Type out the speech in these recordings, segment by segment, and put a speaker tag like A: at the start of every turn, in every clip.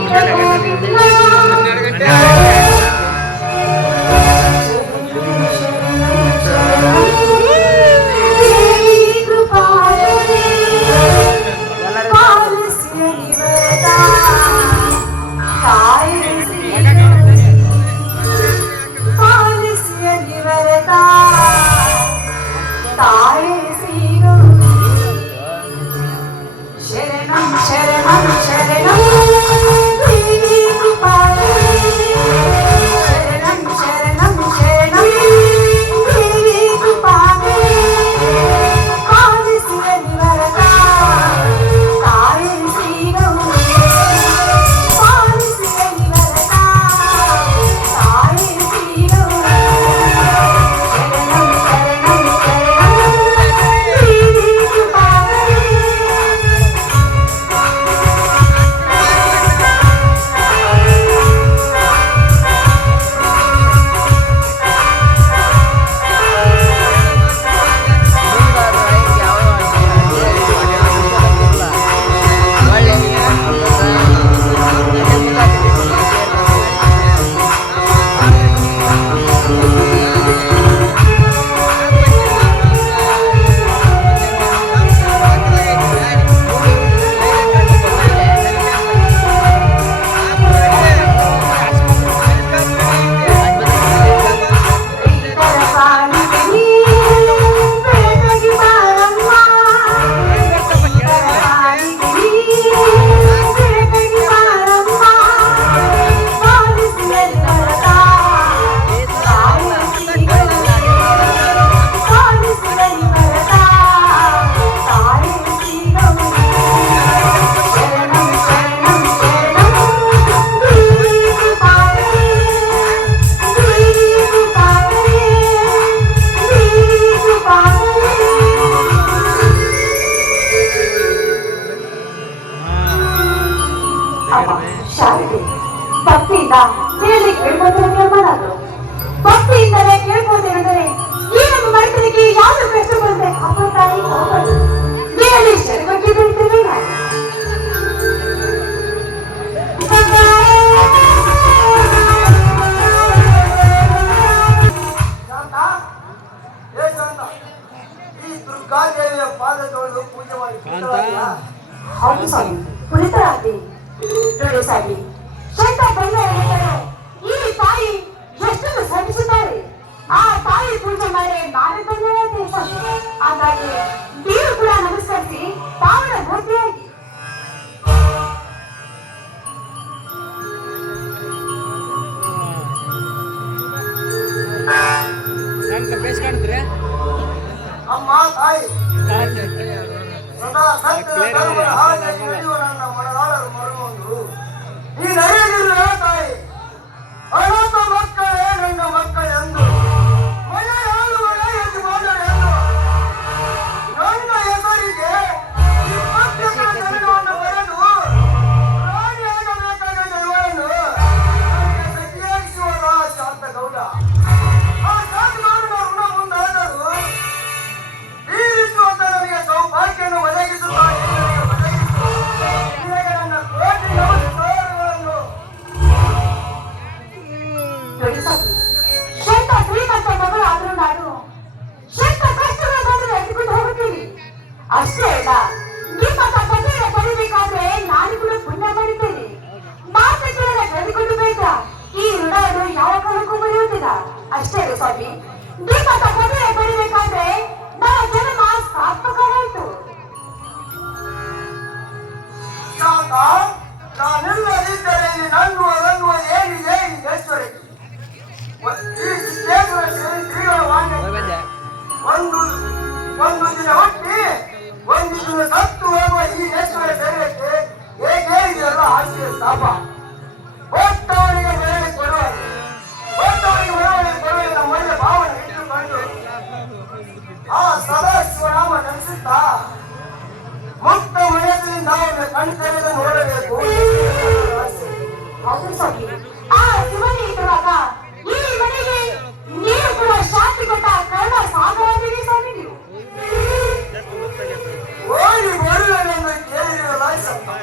A: non vedo che non vedo தாய் మన దాడు మరుగు
B: నీ నరేంద్ర తాయి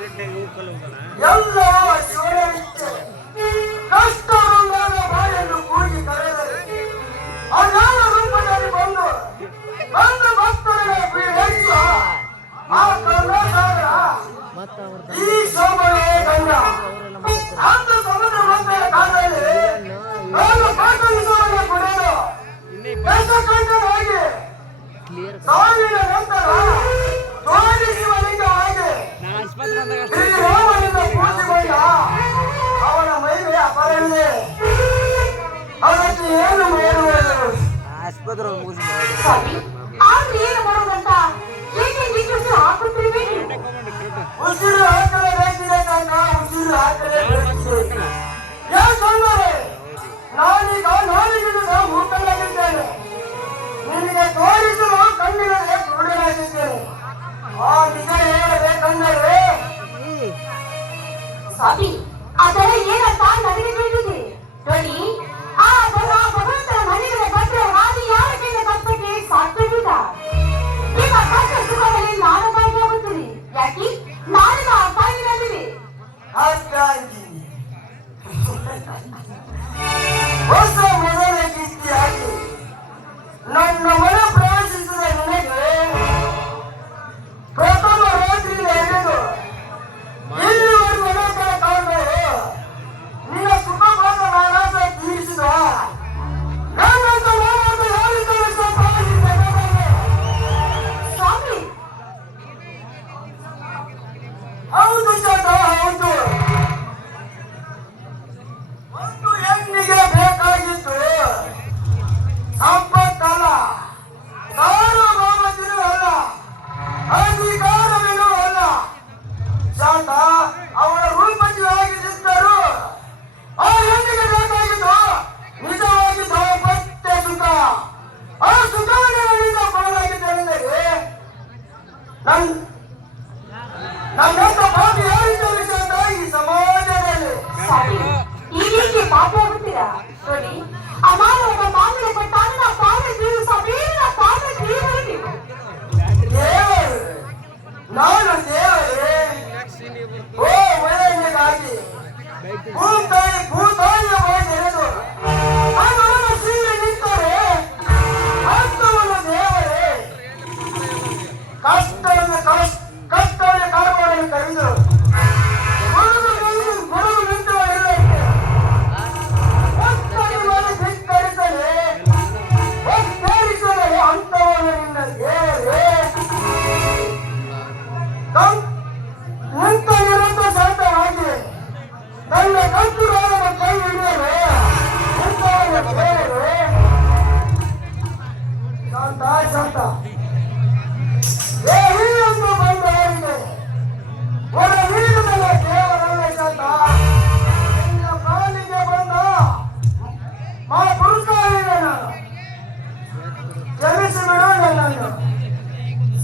B: ಎಲ್ಲ ಸೋಲಲಿಕ್ಕೆ ಕಷ್ಟ ಬಂದಾಗ ಬಾಯನ್ನು ಕೂಗಿ ಕರೆದರೆ. ರೂಪದಲ್ಲಿ ಬಂದು ಆ ಈ ಅಂತ ಸಾವಿರ ನಂತರ ಅವರನ್ನೇ ಏನು ಮಾಡುವರು
C: ಆಸ್ಪತ್ರೆ ಮುಗಿಸಿ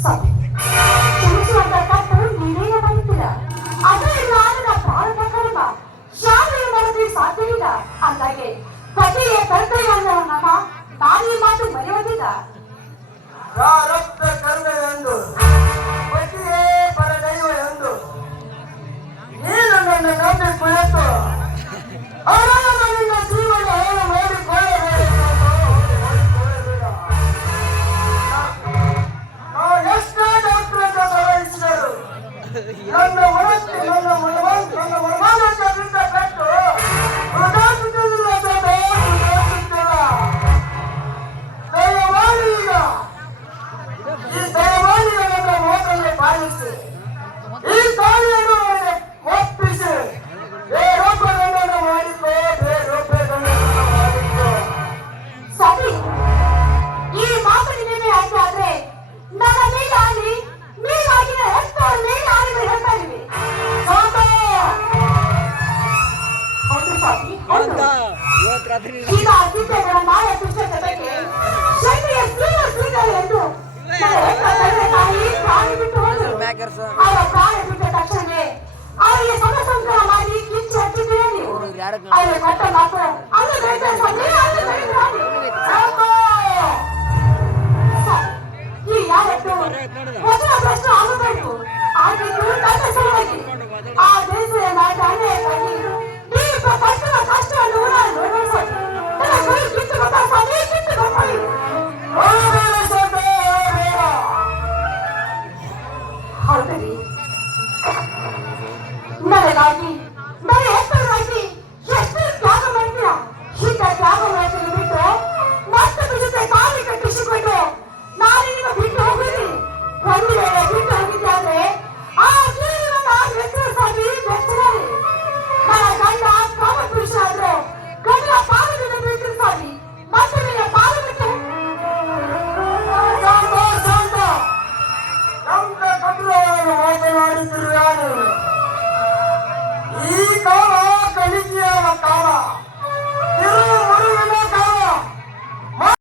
A: ಸಾರಿ ಕ್ಷಮಿಸುವಂತ ತಪ್ಪನ್ನು ನೀವೇನೆ ಮಾಡಿದ ಪ್ರಾರಂಭ ಕರ್ಮ ಶಾಲೆಯ ನಡೆಸಿ ಸಾಧ್ಯವಿಲ್ಲ ಅಂದಾಗೆ ಕಥೆಯ ಕರ್ತವ್ಯವನ್ನು ನಮ್ಮ ತಾಯಿ ಮಾತು ಮರೆಯೋದಿಲ್ಲ
D: ಪ್ರಾರಬ್ಧ
B: ಕರ್ಮವೆಂದು
A: ಅವರ ಪ್ರಾಣ ಬಿಟ್ಟ ತಕ್ಷಣವೇ ಅವರಿಗೆ ಸಮಸಂಕಾರ ಮಾಡಿ ಕಿಚ್ಚು ಹಚ್ಚಿದ್ದೀರಾ ನೀವು ಅವರು ಕಟ್ಟ ಮಾತ್ರ